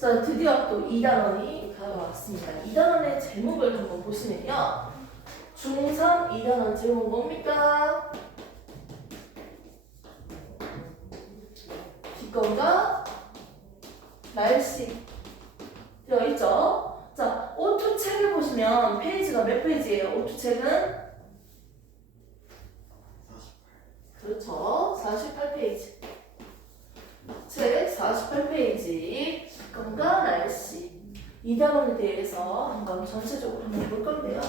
자, 드디어 또 2단원이 다가왔습니다. 2단원의 제목을 한번 보시면요. 중3 2단원 제목 뭡니까? 기권과 날씨 되어 있죠? 자, 오투책을 보시면 페이지가 몇 페이지예요? 오투책은? 그렇죠. 48페이지. 책 48페이지. 기권과 날씨. 이 단원에 대해서 한번 전체적으로 한번 볼 건데요.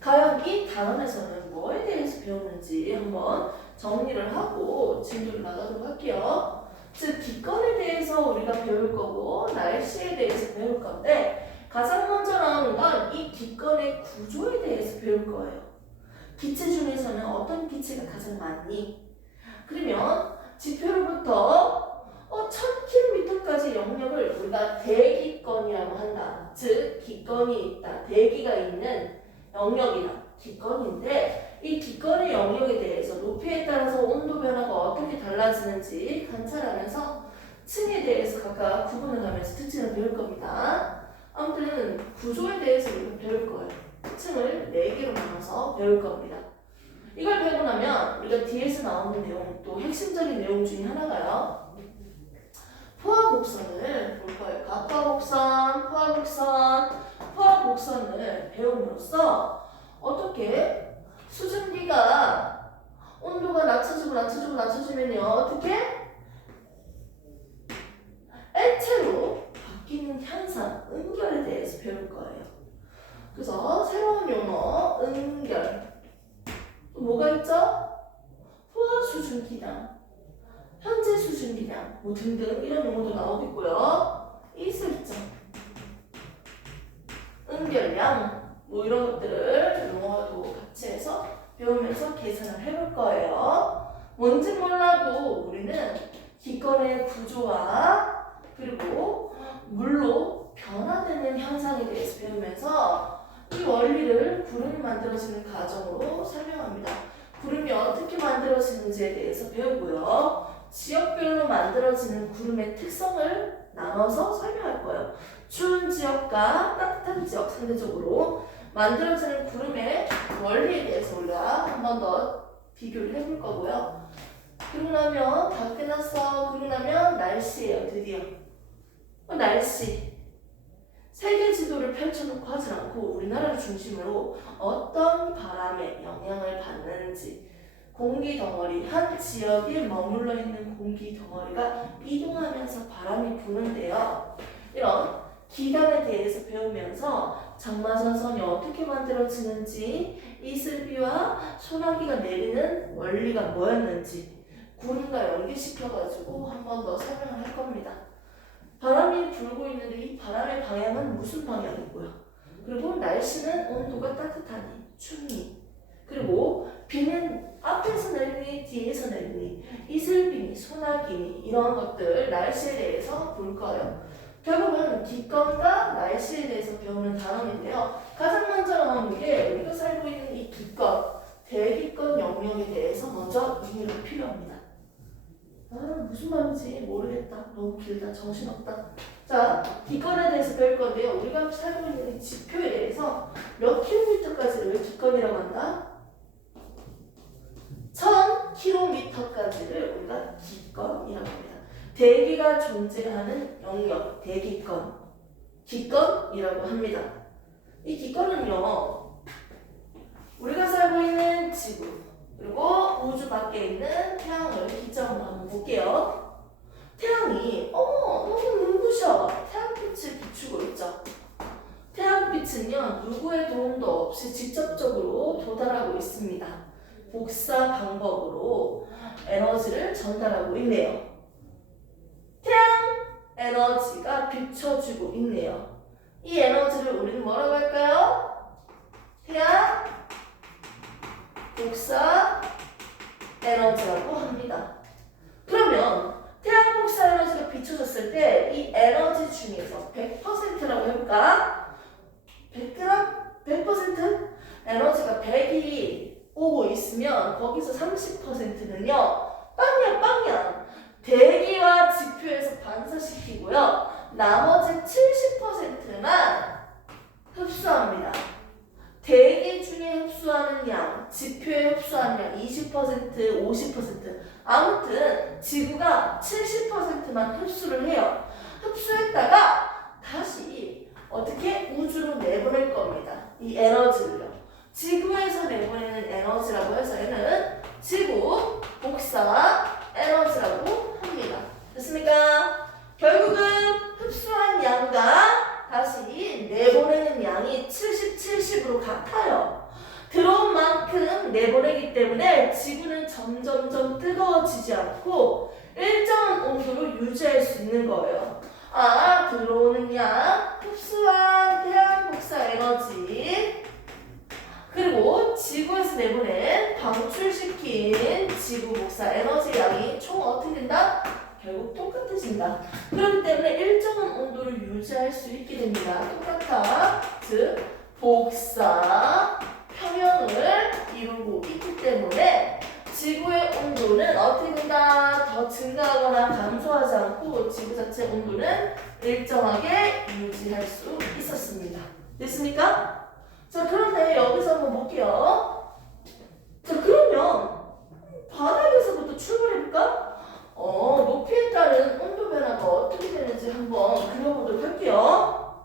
과연 이 단원에서는 뭐에 대해서 배웠는지 한번 정리를 하고 진도를 나가도록 할게요. 즉, 기권에 대해서 우리가 배울 거고 날씨에 대해서 배울 건데 가장 먼저 나오는 건 이 기권의 구조에 대해서 배울 거예요. 기체 중에서는 어떤 기체가 가장 많니? 그러면 지표로부터 1000km까지 영역을 우리가 대기권이라고 한다. 즉, 기권이 있다. 대기가 있는 영역이다. 기권인데 이 기권의 영역에 대해서 높이에 따라서 온도 변화가 어떻게 달라지는지 관찰하면서 층에 대해서 각각 구분을 하면서 특징을 배울 겁니다. 아무튼 구조에 대해서 우리가 배울 거예요. 층을 4개로 나눠서 배울 겁니다. 이걸 배우고 나면 우리가 뒤에서 나오는 내용, 또 핵심적인 내용 중에 하나가요. 포화곡선을 볼 거예요. 가파곡선, 포화곡선을 배움으로써 어떻게 수증기가 온도가 낮춰지면요. 어떻게? 액체로 바뀌는 현상, 은결에 대해서 배울 거예요. 그래서 새로운 용어, 은결. 또 뭐가 있죠? 포화 수증기량, 현재 수증기량, 뭐 등등 이런 용어도 나오겠고요. 이슬점, 은결량, 뭐 이런 것들을 용어도 같이 해서 배우면서 계산을 해볼 거예요. 뭔지 몰라도 우리는 기권의 구조와 그리고 물로 변화되는 현상에 대해서 배우면서 이 원리를 구름이 만들어지는 과정으로 설명합니다. 구름이 어떻게 만들어지는지에 대해서 배우고요. 지역별로 만들어지는 구름의 특성을 나눠서 설명할 거예요. 추운 지역과 따뜻한 지역 상대적으로 만들어지는 구름의 원리에 대해서 우리가 한 번 더 비교를 해볼 거고요. 그러고 나면 다 끝났어. 그러고 나면 날씨예요. 드디어. 날씨. 세계 지도를 펼쳐놓고 하지 않고 우리나라를 중심으로 어떤 바람의 영향을 받는지, 공기 덩어리, 한 지역에 머물러 있는 공기 덩어리가 이동하면서 바람이 부는데요. 이런 기간에 대해서 배우면서 장마전선이 어떻게 만들어지는지, 이슬비와 소나기가 내리는 원리가 뭐였는지 구름과 연계시켜가지고 한 번 더 설명을 할 겁니다. 바람이 불고 있는데 이 바람의 방향은 무슨 방향이고요. 그리고 날씨는 온도가 따뜻하니, 춥니, 그리고 비는 앞에서 내리니, 뒤에서 내리니, 이슬비니, 소나기니 이런 것들 날씨에 대해서 볼 거예요. 결국은 기권과 날씨에 대해서 배우는 단원인데요. 가장 먼저 나오는 게 우리가 살고 있는 이 기권, 대기권 영역에 대해서 먼저 이해가 필요합니다. 무슨 말인지 모르겠다. 너무 길다. 정신없다. 자, 기권에 대해서 배울 건데요. 우리가 살고 있는 이 지표에 대해서 몇 킬로미터까지를 기권이라고 한다? 1000km까지를 우리가 기권이라고 합니다. 대기가 존재하는 영역, 대기권, 기권이라고 합니다. 이 기권은요, 우리가 살고 있는 지구, 그리고 우주 밖에 있는 태양을 기점으로 한번 볼게요. 태양이 너무 눈부셔. 태양빛을 비추고 있죠. 태양빛은요, 누구의 도움도 없이 직접적으로 도달하고 있습니다. 복사 방법으로 에너지를 전달하고 있네요. 태양 에너지가 비춰주고 있네요. 이 에너지를 우리는 뭐라고 할까요? 태양 복사 에너지라고 합니다. 그러면 태양 복사 에너지가 비춰졌을 때 이 에너지 중에서 100%라고 해볼까? 100% 에너지가 100이 오고 있으면 거기서 30%는요 빵야 대기와 지표에서 반사시키고요. 나머지 70%만 흡수합니다. 대기 중에 흡수하는 양, 지표에 흡수하는 양 20%, 50%. 아무튼 지구가 70%만 흡수를 해요. 흡수했다가 다시 어떻게 우주로 내보낼 겁니다. 이 에너지를요. 지구에서 내보내는 에너지라고 해서 얘는 지구 복사 에너지라고 합니다. 됐습니까? 결국은 흡수한 양과 다시 내보내는 양이 70, 70으로 같아요. 들어온 만큼 내보내기 때문에 지구는 점점점 뜨거워지지 않고 일정한 온도로 유지할 수 있는 거예요. 아, 들어오는 양, 흡수한 태양 복사 에너지, 그리고 지구에서 내보낸 방출시킨 지구 복사 에너지 양이 총 어떻게 된다? 결국 똑같아진다. 그렇기 때문에 일정한 온도를 유지할 수 있게 됩니다. 똑같아. 즉 복사 평형을 이루고 있기 때문에 지구의 온도는 어떻게 된다? 더 증가하거나 감소하지 않고 지구 자체 온도는 일정하게 유지할 수 있었습니다. 됐습니까? 자, 그런데 여기서 한번 볼게요. 자, 그러면 바닥에서부터 출발해볼까? 높이에 따른 온도 변화가 어떻게 되는지 한번 그려보도록 할게요.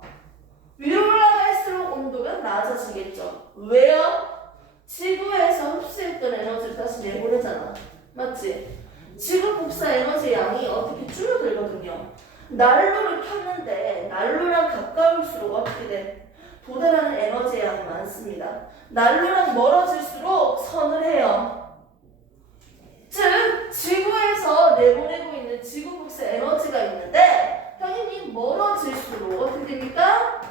위로 올라갈수록 온도가 낮아지겠죠. 왜요? 지구에서 흡수했던 에너지를 다시 내보내잖아. 맞지? 지구 복사 에너지 양이 어떻게 줄어들거든요. 난로를 켰는데 난로랑 가까울수록 어떻게 돼? 도달하는 에너지 양이 많습니다. 난로랑 멀어질수록 선을 해요. 즉 지구에서 내보내고 있는 지구 복사 에너지가 있는데 당연히 멀어질수록 어떻게 됩니까?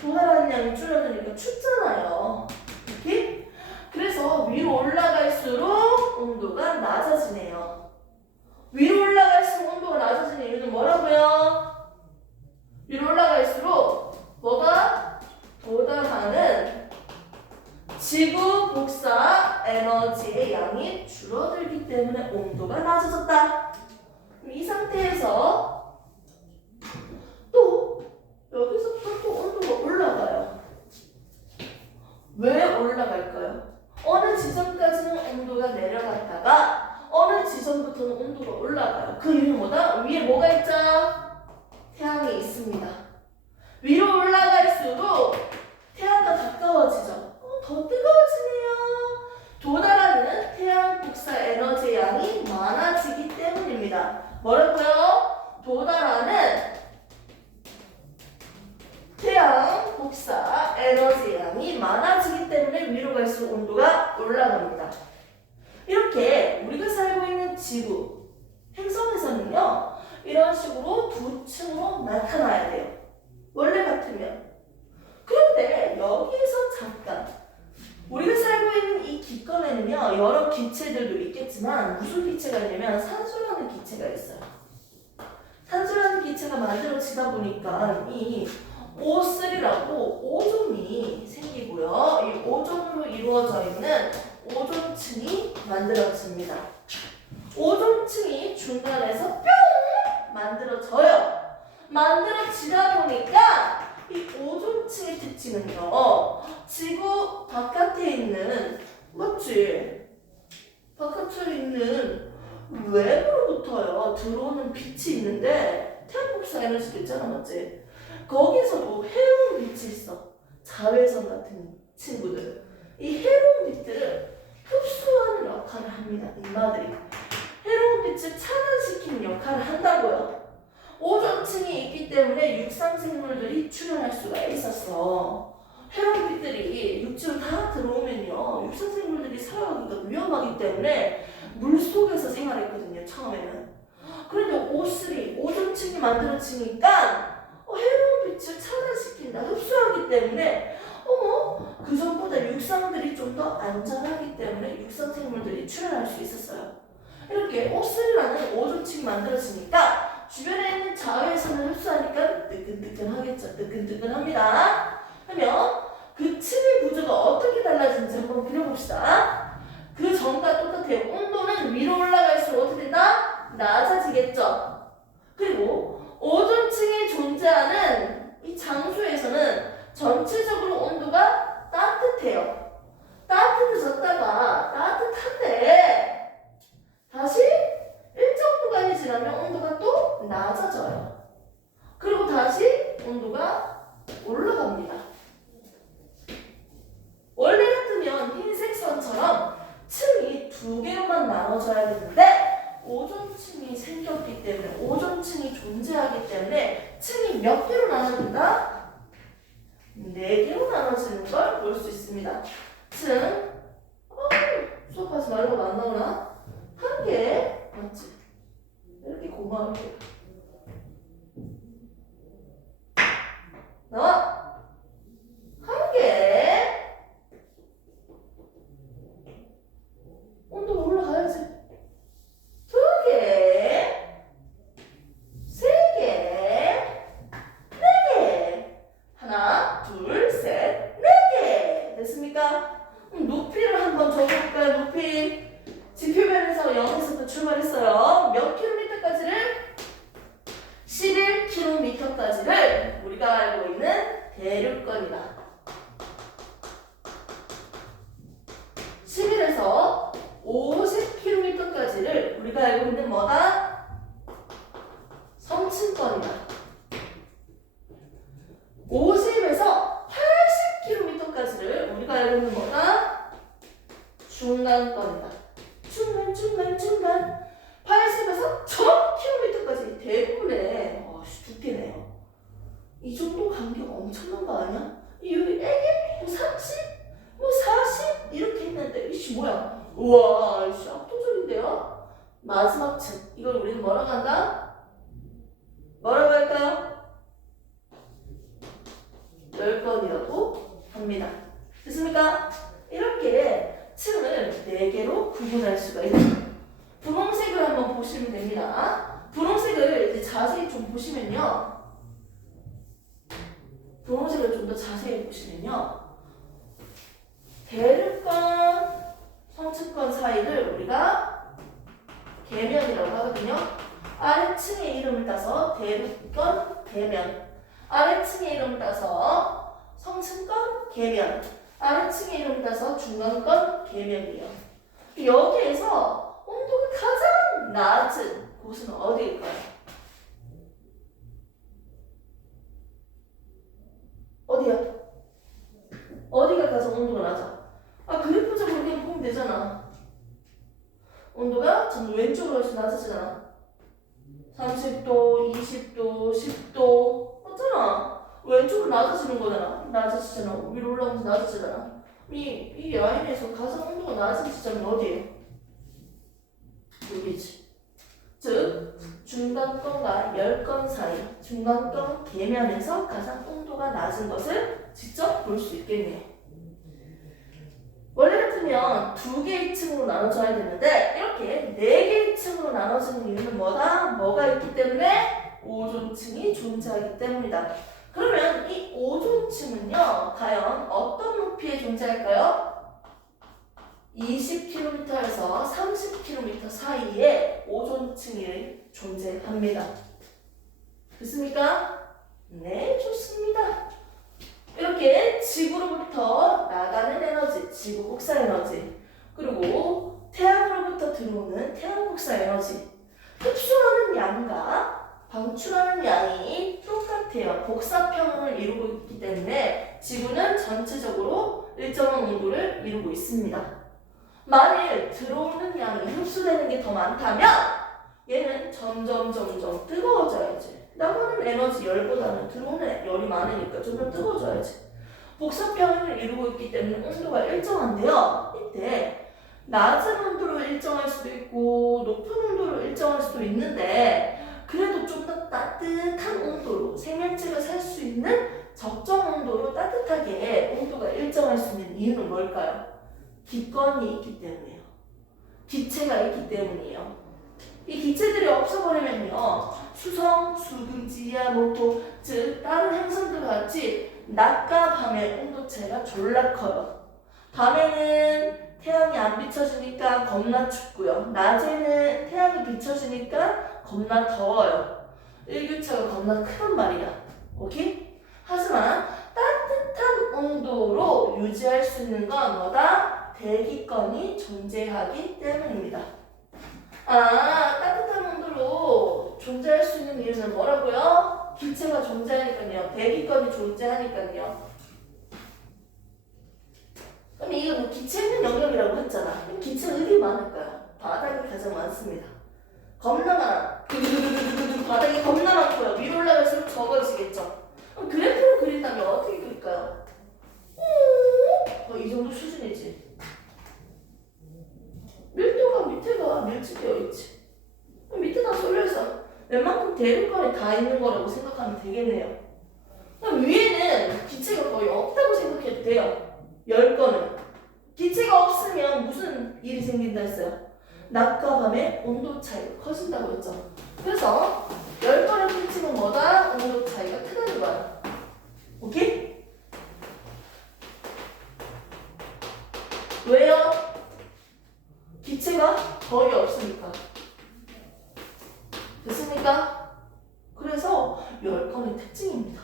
도달하는 양이 줄어드니까 춥잖아요. 이렇게? 그래서 위로 올라갈수록 온도가 낮아지네요. 위로 올라갈수록 온도가 낮아지는 이유는 뭐라고요? 위로 올라갈수록 뭐가? 도달하는 지구 복사 에너지의 양이 줄어들기 때문에 온도가 낮아졌다. 이 상태에서 또 여기서부터 또 온도가 올라가요. 왜 올라갈까요? 어느 지점까지는 온도가 내려갔다가 어느 지점부터는 온도가 올라가요. 그 이유는 뭐다? 위에 뭐가 있죠? 태양이 있습니다. 위로 올라갈수록 태양과 가까워지죠. 더 뜨거워지네요. 도달하는 태양 복사 에너지 양이 많아지기 때문입니다. 뭐라고요? 도달하는 태양 복사 에너지 양이 많아지기 때문에 위로 갈수록 온도가 올라갑니다. 이렇게 우리가 살고 있는 지구, 행성에서는요, 이런 식으로 두 층으로 나타나야 돼요. 원래 같으면. 그런데 여기에서 잠깐 우리가 살고 있는 이 기권에는요, 여러 기체들도 있겠지만 무슨 기체가 있냐면 산소라는 기체가 있어요. 산소라는 기체가 만들어지다 보니까 이 O3라고 오존이 생기고요. 이 오존으로 이루어져 있는 오존층이 만들어집니다. 오존층이 중간에서 뿅 만들어져요. 만들어지다 보니까 이 오존층의 특징은요, 지구 바깥에 있는, 맞지? 바깥에 있는 외부로부터요 들어오는 빛이 있는데 태양 복사 에너지도 있잖아, 맞지? 거기서도 해로운 빛이 있어. 자외선 같은 친구들. 이 해로운 빛들을 흡수하는 역할을 합니다. 인마들이. 해로운 빛을 차단시키는 역할을 한다고요. 오존층이 있기 때문에 육상 생물들이 출현할 수가 있었어. 해로운 빛들이 육지로 다 들어오면요, 육상 생물들이 살아가기가 위험하기 때문에 물 속에서 생활했거든요, 처음에는. 그런데 O3, 오존층이 만들어지니까 해로운 빛을 차단시킨다, 흡수하기 때문에 그 전보다 육상들이 좀 더 안전하기 때문에 육상 생물들이 출현할 수 있었어요. 이렇게 O3라는 오존층이 만들어지니까 주변에 있는 자외선을 흡수하니까 뜨끈뜨끈하겠죠. 뜨끈뜨끈합니다. 그러면 그 층의 구조가 어떻게 달라지는지 한번 그려봅시다. 그 전과 똑같아요. 온도는 위로 올라갈수록 어떻게 된다? 낮아지겠죠. 그리고 오존층에 걸 볼 수 있습니다. 즉, 수업하지 말고 안 나오나? 한 개, 맞지? 이렇게 고마울게. 나와! 한 개. 온도가 올라가야지. 두 개. 세 개. 네 개. 하나, 둘, 셋, 네 개. 됐습니까? 높이를 한번 적어볼까요? 높이. 지표면에서 0에서부터 출발했어요. 몇 킬로미터까지를? 11km까지를 우리가 알고 있는 대륙거리다. 11에서 50km까지를 우리가 알고 있는 뭐다? 성층거리다. 50에서 80km까지를 우리가 알고 있는 뭐다? 중간거리다. 중간. 80에서 1000km까지 대부분의 두께네요. 이 정도 간격 엄청난 거 아니야? 여기 애기 30, 40 이렇게 했는데 이씨 뭐야? 우와, 이씨 압도적인데요? 마지막 층 이걸 우리는 뭐라고 한다? 뭐라고 할까요? 열건이라고 합니다. 됐습니까? 이렇게 층을 4개로 구분할 수가 있다. 분홍색을 한번 보시면 됩니다. 분홍색을 이제 자세히 좀 보시면요. 분홍색을 좀 더 자세히 보시면요. 대륙권, 성층권 사이를 우리가 계면이라고 하거든요. 아래층의 이름을 따서 대륙권, 계면. 아래층의 이름을 따서 성층권, 계면. 아래층의 이름을 따서 중간권, 계면이에요. 여기에서 온도가 가장 낮은 곳은 어디일까요? 어디야? 어디가 가장 온도가 낮아? 그래프적으로 그냥 보면 되잖아. 온도가 전 왼쪽으로 훨씬 낮아지잖아. 30도, 20도, 10도 맞잖아. 왼쪽으로 낮아지는 거잖아. 낮아지잖아. 위로 올라오면서 낮아지잖아. 이 라인에서 가장 온도가 낮은 지점은 어디예요? 여기지. 즉 중간권과 열권 사이, 중간권 계면에서 가장 온도가 낮은 것을 직접 볼 수 있겠네요. 원래 같으면 2개의 층으로 나눠져야 되는데 이렇게 4개의 층으로 나눠지는 이유는 뭐다? 뭐가 있기 때문에? 오존층이 존재하기 때문이다. 그러면 이 오존층은요, 과연 어떤 높이에 존재할까요? 20km에서 30km 사이에 오존층이 존재합니다. 됐습니까? 네, 좋습니다. 이렇게 지구로부터 나가는 에너지, 지구 복사 에너지, 그리고 태양으로부터 들어오는 태양 복사 에너지, 흡수하는 양과 방출하는 양이 똑같아요. 복사평을 이루고 있기 때문에 지구는 전체적으로 일정한 온도를 이루고 있습니다. 만일 들어오는 양이 흡수되는 게 더 많다면 얘는 점점 뜨거워져야지. 나가는 에너지 열보다는 들어오는 열이 많으니까 점점 뜨거워져야지. 복사평을 이루고 있기 때문에 온도가 일정한데요. 이때 낮은 온도로 일정할 수도 있고 높은 온도로 일정할 수도 있는데 그래도 좀 더 따뜻한 온도로 생명체가 살 수 있는 적정 온도로 따뜻하게 온도가 일정할 수 있는 이유는 뭘까요? 기권이 있기 때문이에요. 기체가 있기 때문이에요. 이 기체들이 없어버리면요, 수성, 수금지야, 목토, 즉 다른 행성들 같이 낮과 밤의 온도 차이가 졸라 커요. 밤에는 태양이 안 비춰주니까 겁나 춥고요. 낮에는 태양이 비춰주니까 겁나 더워요. 일교차가 겁나 크단 말이야. 오케이? 하지만 따뜻한 온도로 유지할 수 있는 건 뭐다? 대기권이 존재하기 때문입니다. 따뜻한 온도로 존재할 수 있는 이유는 뭐라고요? 기체가 존재하니까요. 대기권이 존재하니까요. 그럼 이거 뭐 기체 있는 영역이라고 했잖아. 그럼 기체 어디 많을까요? 바닥이 가장 많습니다. 겁나 많아. 바닥이 겁나 많고요. 위로 올라갈수록 적어지겠죠. 그럼 그래프로 그린다면 어떻게 그릴까요? 대륙간에 다 있는 거라고 생각하면 되겠네요. 그럼 위에는 기체가 거의 없다고 생각해도 돼요. 열 거는. 기체가 없으면 무슨 일이 생긴다 했어요? 낮과 밤의 온도 차이가 커진다고 했죠. 그래서 열 거의 특징은 뭐다? 온도 차이가 크다는 거야. 오케이? 왜요? 기체가 거의 없으니까. 됐습니까? 그래서 열컴의 특징입니다.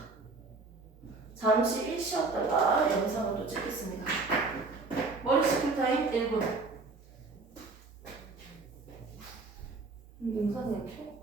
잠시 일 쉬었다가 영상을 또 찍겠습니다. 머리 식힐 타임 1분. 영상이 켜?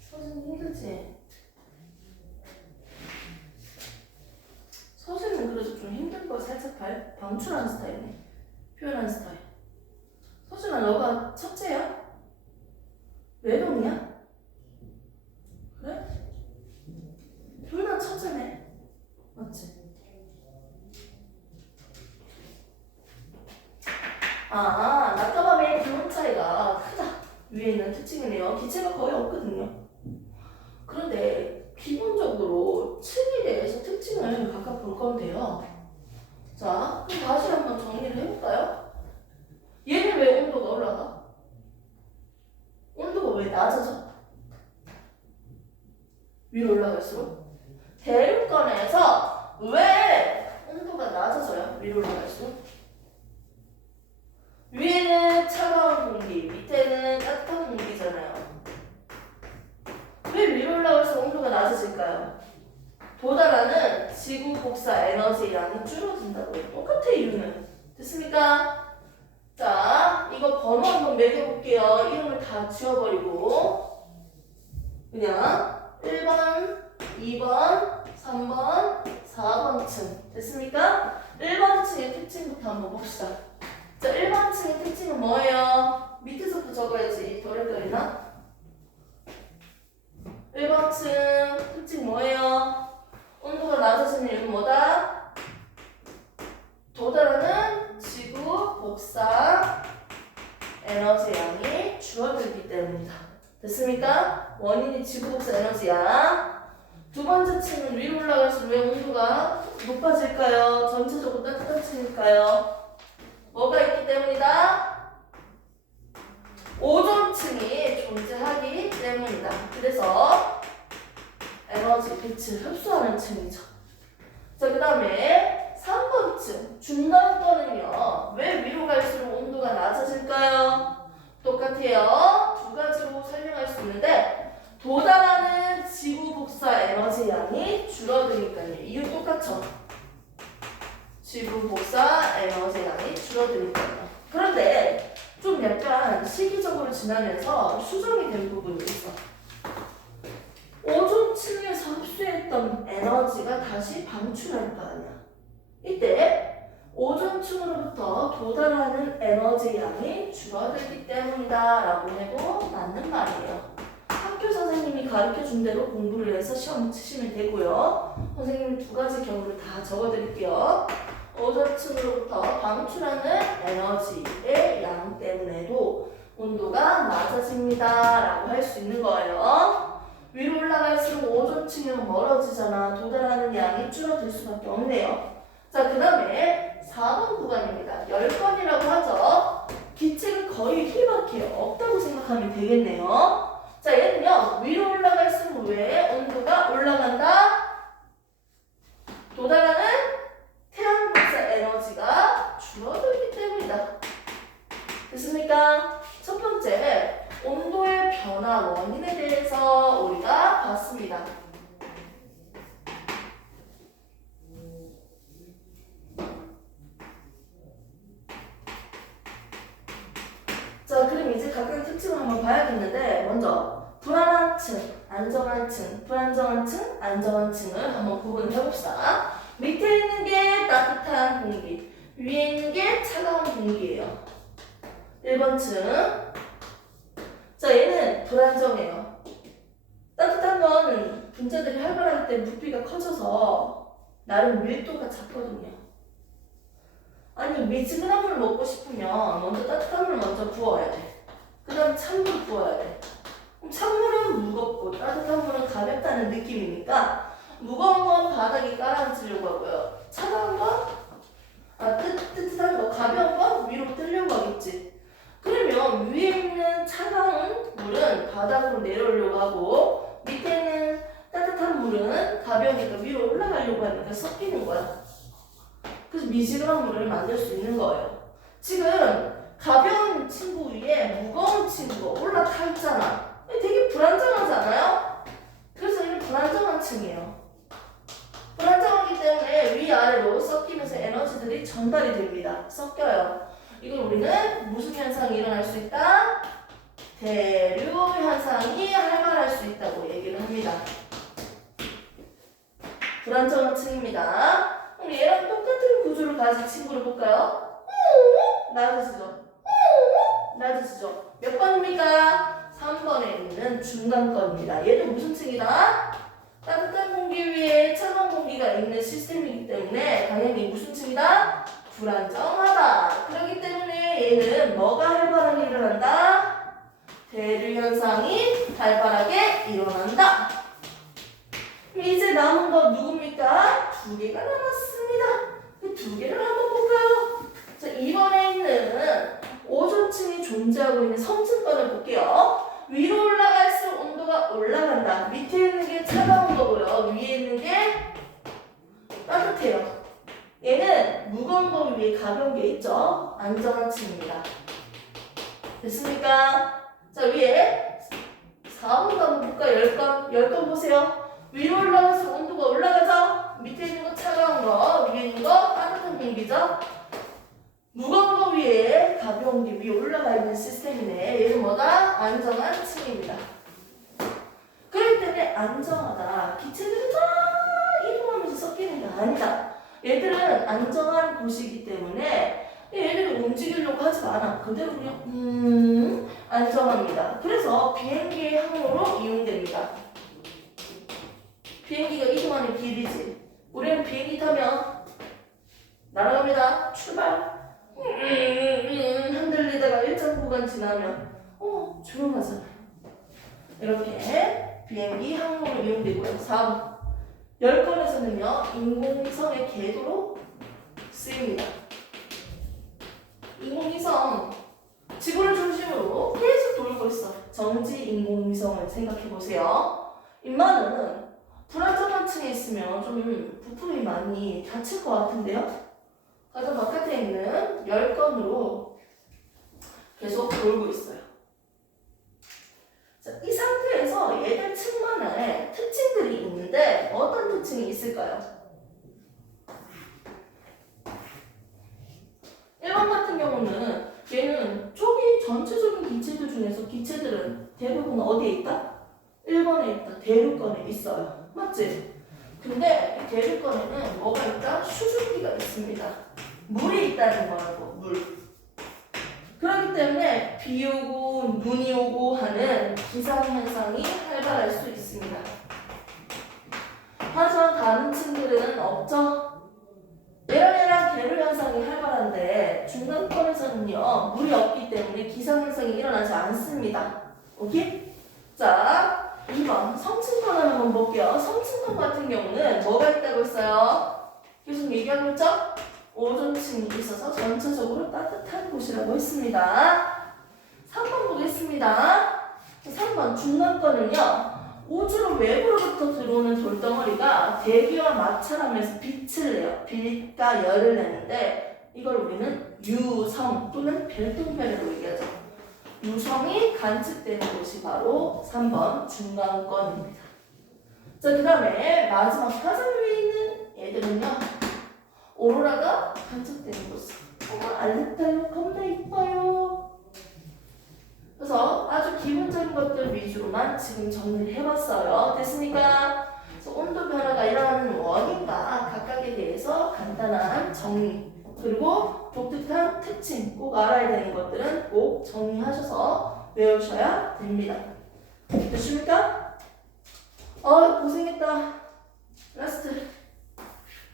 서준 힘들지? 서준은 그래도 좀 힘든 거 살짝 방출하는 스타일이네. 표현하는 스타일. 서준아, 너가 첫째야? 외동이야? 그래? 둘 다 첫째네. 맞지? 낮과 밤의 기온 차이가 크다. 위에 있는 특징이네요. 기체가 거의 없거든요. 그런데 기본적으로 층에 대해서 특징을 각각 볼 건데요. 자, 그럼 다시 한번 정리를 해볼까요? 얘는 왜 온도가 올라가? 온도가 왜 낮아져? 위로 올라갈수록? 대륙간에서 왜 온도가 낮아져요? 위로 올라갈수록? 위에는 차가운 공기, 밑에는 따뜻한 공기잖아요. 왜 위로 올라갈수록 온도가 낮아질까요? 도달하는 지구 복사 에너지 양이 줄어든다고요. 똑같아, 이유는. 됐습니까? 자, 이거 번호 한번 매겨볼게요. 이름을 다 지워버리고 그냥 1번, 2번, 3번, 4번 층. 됐습니까? 1번 층의 특징부터 한번 봅시다. 자, 1번 층의 특징은 뭐예요? 밑에서부터 적어야지. 덜 헷갈리나? 1번 층 특징 뭐예요? 온도가 낮아지는 이유는 뭐다? 도달하는 지구 복사 에너지 양이 줄어들기 때문이다. 됐습니까? 원인이 지구 복사 에너지야. 두 번째 층은 위로 올라갈수록 왜 온도가 높아질까요? 전체적으로 따뜻해지니까요. 뭐가 있기 때문이다? 오존층이 존재하기 때문이다. 그래서 에너지, 빛을 흡수하는 층이죠. 자, 그 다음에 3번 층, 중간권은요. 왜 위로 갈수록 온도가 낮아질까요? 똑같아요. 두 가지로 설명할 수 있는데 도달하는 지구 복사 에너지 양이 줄어드니까요. 이유 똑같죠? 지구 복사 에너지 양이 줄어드니까요. 그런데 좀 약간 시기적으로 지나면서 수정이 된 부분이 있어. 오존층에서 흡수했던 에너지가 다시 방출할 거 아니야. 이때 오존층으로부터 도달하는 에너지 양이 줄어들기 때문이다 라고 해도 맞는 말이에요. 학교 선생님이 가르쳐준 대로 공부를 해서 시험 치시면 되고요. 선생님이 두 가지 경우를 다 적어드릴게요. 오존층으로부터 방출하는 에너지의 양 때문에도 온도가 낮아집니다 라고 할 수 있는 거예요. 위로 올라갈수록 오존층은 멀어지잖아. 도달하는 양이 줄어들 수밖에 없네요. 자, 그 다음에 4번 구간입니다. 열건이라고 하죠. 기체가 거의 희박해요. 없다고 생각하면 되겠네요. 자, 얘는요. 위로 올라갈수록 왜 온도가 올라간다? 도달하는 태양 복사 에너지가 줄어들기 때문이다. 됐습니까? 첫 번째, 온도의 변화 원인에 대해서 우리가 봤습니다. 자, 그럼 이제 각각 특징을 한번 봐야겠는데 먼저 불안한 층, 안정한 층, 불안정한 층, 안정한 층을 한번 구분을 해봅시다. 밑에 있는 게 따뜻한 공기, 위에 있는 게 차가운 공기예요. 1번 층. 자, 얘는 불안정해요. 따뜻한 건 분자들이 활발할 때 부피가 커져서 나름 밀도가 작거든요. 아니, 미지근한 물 먹고 싶으면 먼저 따뜻한 물 먼저 부어야 돼. 그 다음 찬물 부어야 돼. 그럼 찬물은 무겁고 따뜻한 물은 가볍다는 느낌이니까 무거운 건 바닥에 깔아앉으려고 하고요. 차가운 건, 뜨뜻한 거, 가벼운 건 위로 뜨려고 하겠지. 그러면 위에 있는 차가운 물은 바닥으로 내려오려고 하고 밑에 있는 따뜻한 물은 가벼우니까 위로 올라가려고 하니까 섞이는 거야. 그래서 미지근한 물을 만들 수 있는 거예요. 지금 가벼운 친구 위에 무거운 친구가 올라타 있잖아. 되게 불안정하잖아요? 그래서 이게 불안정한 층이에요. 불안정하기 때문에 위아래로 섞이면서 에너지들이 전달이 됩니다. 섞여요. 이걸 우리는 무슨 현상이 일어날 수 있다? 대류 현상이 활발할 수 있다고 얘기를 합니다. 불안정한 층입니다. 그럼 얘랑 똑같은 구조를 가진 친구를 볼까요? 낮으시죠? 낮으시죠? 몇 번입니까? 3번에 있는 중간권입니다. 얘도 무슨 층이다? 따뜻한 공기 위에 차가운 공기가 있는 시스템이기 때문에 당연히 무슨 층이다? 불안정하다. 그렇기 때문에 얘는 뭐가 활발하게 일어난다? 대류 현상이 활발하게 일어난다. 이제 남은 거 누굽니까? 2개가 남았습니다. 그 2개를 한번 볼까요? 자, 2번에 있는 오존층이 존재하고 있는 성층권을 볼게요. 위로 올라갈수록 온도가 올라간다. 밑에 있는 게 차가운 거고요. 위에 있는 게 따뜻해요. 얘는 무거운 거 위에 가벼운 게 있죠. 안정한 층입니다. 됐습니까? 자, 위에 4번도 한번 볼까요? 10번. 10번 보세요. 위로 올라갈수록 온도가 올라가죠? 밑에 있는 거 차가운 거, 위에 있는 거 따뜻한 공기죠? 무거운 거 위에 가벼운 게 위에 올라가 있는 시스템이네. 얘는 뭐다? 안정한 층입니다. 그렇기 때문에 안정하다. 기체들이 다 이동하면서 섞이는 게 아니다. 얘들은 안정한 곳이기 때문에 얘들이 움직이려고 하지 않아. 그대로 그냥 안정합니다. 그래서 비행기의 항로로 이용됩니다. 비행기가 이동하는 길이지. 우리는 비행기 타면 날아갑니다. 출발. 흔들리다가 일정 구간 지나면 조용하잖아요. 이렇게 비행기 항로로 이용되고요. 4번 10건에서는요 인공위성의 궤도로 쓰입니다. 인공위성 지구를 중심으로 계속 돌고 있어. 정지 인공위성을 생각해보세요. 인마는 불안정한 층에 있으면 좀 부품이 많이 다칠 것 같은데요. 가장 바깥에 있는 10건으로 계속 돌고 있어요. 자, 이 상태에서 얘들 층만의 특징들이 있는데 어떤 특징이 있을까요? 1번 같은 경우는 얘는 쪽이 전체적인 기체들 중에서 기체들은 대부분 어디에 있다? 1번에 있다. 대류권에 있어요. 맞지? 근데 이 대류권에는 뭐가 있다? 수증기가 있습니다. 물이 있다는 거라고. 물. 그렇기 때문에 비 오고 눈이 오고 하는 기상현상이 활발할 수 있습니다. 하지만 다른 층들은 없죠. 얘랑 대류 현상이 활발한데 중간권에서는요 물이 없기 때문에 기상현상이 일어나지 않습니다. 오케이? 자, 2번 성층권을 한번 볼게요. 성층권 같은 경우는 뭐가 있다고 했어요? 계속 얘기하고 있죠? 오존층이 있어서 전체적으로 따뜻한 곳이라고 했습니다. 3번 보겠습니다. 3번 중간권은요 우주로 외부로부터 들어오는 돌덩어리가 대기와 마찰하면서 빛을 내요. 빛과 열을 내는데 이걸 우리는 유성 또는 별똥별이라고 얘기하죠. 유성이 관측되는 곳이 바로 3번 중간권입니다. 자, 그 다음에 마지막 가장 위에 있는 애들은요 오로라가 관측되는 곳. 알록달록 겁나 이뻐요. 그래서 아주 기본적인 것들 위주로만 지금 정리를 해봤어요. 됐습니까? 그래서 온도 변화가 일어나는 원인과 각각에 대해서 간단한 정리, 그리고 독특한 특징 꼭 알아야 되는 것들은 꼭 정리하셔서 외우셔야 됩니다. 됐습니까? 고생했다. 라스트.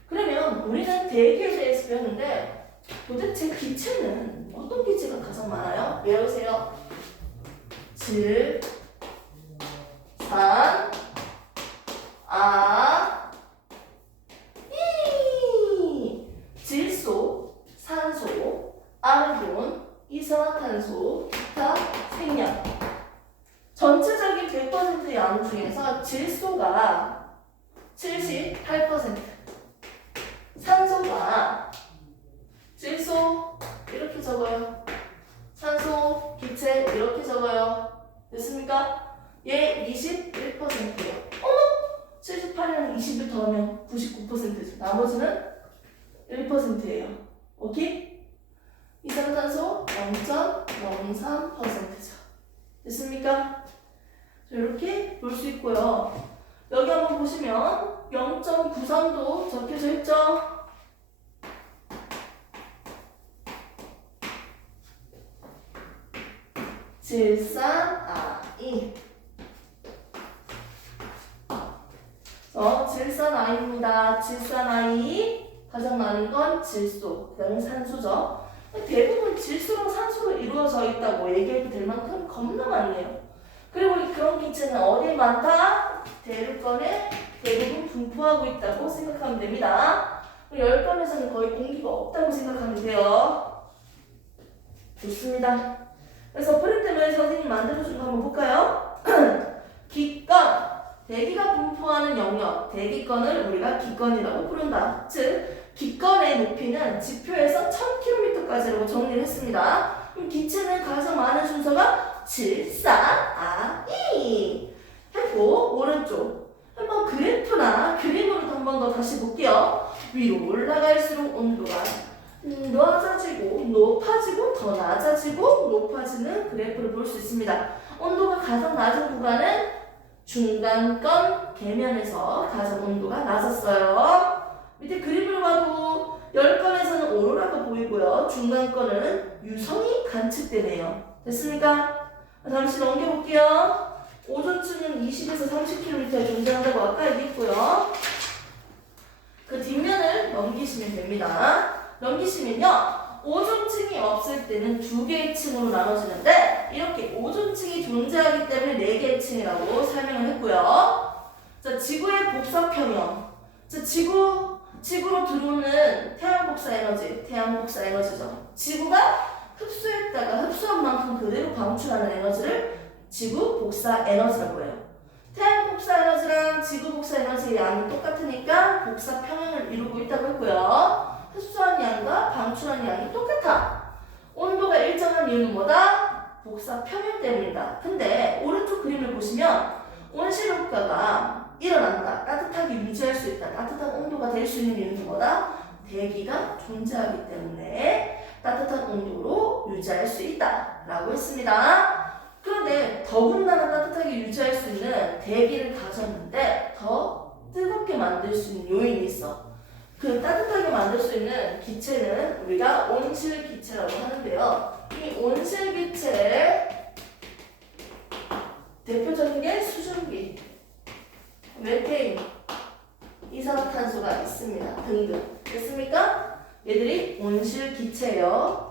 그러면 우리는 대기에 대해서 배웠는데 도대체 기체는 어떤 기체가 가장 많아요? 외우세요. 질, 산, 아, 이. 질소, 산소, 아르곤, 이산화탄소, 기타, 생량. 전체적인 100%의 양 중에서 질소가 78%, 산소가 질소 이렇게 적어요. 산소, 기체 이렇게 적어요. 됐습니까? 얘 21%예요. 78이랑 20을 더하면 99%죠. 나머지는 1%예요. 오케이? 이산화탄소 0.03%죠. 됐습니까? 이렇게 볼 수 있고요. 여기 한번 보시면 0.93도 적혀져 있죠? 질산아이. 질산아이입니다. 질산아이 가장 많은 건 질소, 그 다음에 산소죠. 대부분 질소랑 산소로 이루어져 있다고 얘기해도 될 만큼 겁나 많네요. 그리고 그런 기체는 어디에 많다? 대륙권에 대부분 분포하고 있다고 생각하면 됩니다. 열권에서는 거의 공기가 없다고 생각하면 돼요. 좋습니다. 그래서 프린트면 선생님 만들어준 거 한번 볼까요? 기권, 대기가 분포하는 영역, 대기권을 우리가 기권이라고 부른다. 즉, 기권의 높이는 지표에서 1000km까지라고 정리를 했습니다. 그럼 기체는 가장 많은 순서가 질산아이 했고, 오른쪽 한번 그래프나 그림으로 한 번 더 다시 볼게요. 위로 올라갈수록 온도가 낮아지고 높아지고 더 낮아지고 높아지는 그래프를 볼 수 있습니다. 온도가 가장 낮은 구간은 중간권 계면에서 가장 온도가 낮았어요. 밑에 그림을 봐도 열권에서는 오로라가 보이고요. 중간권은 유성이 관측되네요. 됐습니까? 잠시 넘겨볼게요. 오존층은 20에서 30km에 존재한다고 아까 얘기했고요. 그 뒷면을 넘기시면 됩니다. 넘기시면요. 오존층이 없을 때는 두 개의 층으로 나눠지는데 이렇게 오존층이 존재하기 때문에 네 개의 층이라고 설명을 했고요. 자, 지구의 복사 평형. 자, 지구로 들어오는 태양 복사 에너지죠. 지구가 흡수했다가 흡수한 만큼 그대로 방출하는 에너지를 지구 복사 에너지라고 해요. 태양 복사 에너지랑 지구 복사 에너지의 양이 똑같으니까 복사 평형을 이루고 있다고 했고요. 흡수한 양과 방출한 양이 똑같아. 온도가 일정한 이유는 뭐다? 복사 평형 때문이다. 근데 오른쪽 그림을 보시면 온실 효과가 일어난다. 따뜻하게 유지할 수 있다. 따뜻한 온도가 될 수 있는 이유는 뭐다? 대기가 존재하기 때문에 따뜻한 온도로 유지할 수 있다. 라고 했습니다. 그런데 더군다나 따뜻하게 유지할 수 있는 대기를 가졌는데 더 뜨겁게 만들 수 있는 요인이 있어. 그 따뜻하게 만들 수 있는 기체는 우리가 온실기체라고 하는데요. 이 온실기체의 대표적인 게 수증기, 메테인, 이산화탄소가 있습니다. 등등. 됐습니까? 얘들이 온실기체예요.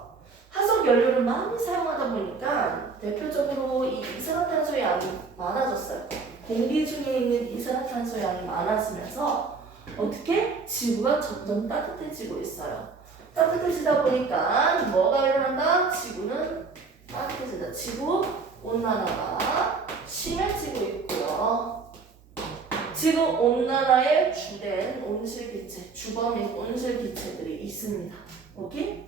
화석 연료를 많이 사용하다 보니까 대표적으로 이 이산화탄소의 양이 많아졌어요. 공기 중에 있는 이산화탄소 양이 많아지면서 어떻게? 지구가 점점 따뜻해지고 있어요. 따뜻해지다 보니까 뭐가 일어난다? 지구는 따뜻해진다. 지구 온난화가 심해지고 있고요. 지구 온난화의 주된 온실기체, 주범인 온실기체들이 있습니다. 오케이?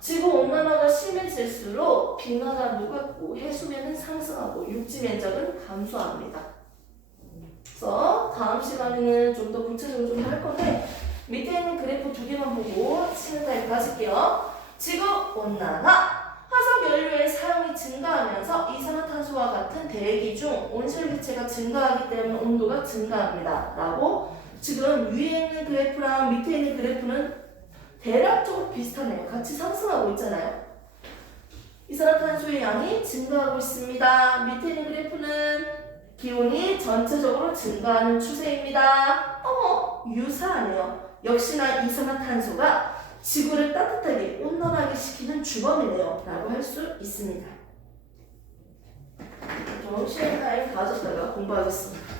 지구 온난화가 심해질수록 빙하가 녹았고 해수면은 상승하고 육지 면적은 감소합니다. 그래서 다음 시간에는 좀 더 구체적으로 좀 할 건데 밑에 있는 그래프 두 개만 보고 치는 타입 가질게요. 지구 온난화, 화석 연료의 사용이 증가하면서 이산화탄소와 같은 대기 중 온실기체가 증가하기 때문에 온도가 증가합니다. 라고 지금 위에 있는 그래프랑 밑에 있는 그래프는 대략적으로 비슷하네요. 같이 상승하고 있잖아요. 이산화탄소의 양이 증가하고 있습니다. 밑에 있는 그래프는 기온이 전체적으로 증가하는 추세입니다. 유사하네요. 역시나 이산화탄소가 지구를 따뜻하게 온暖하게 시키는 주범이네요. 라고 할 수 있습니다. 좀 시간 타임 가졌다가 공부하겠습니다.